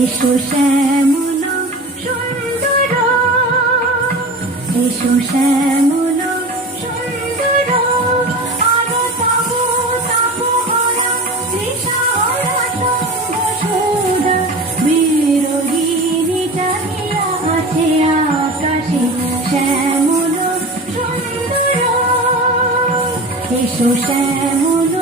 এসো শ্যামল সুন্দর, এসো শ্যামল সুন্দর, আরো তব তব হরা তৃষাহরা সঙ্গ সুরা, বিরোহিণী চাহিয়া আছে আকাশে শ্যামল সুন্দর। এসো শ্যামল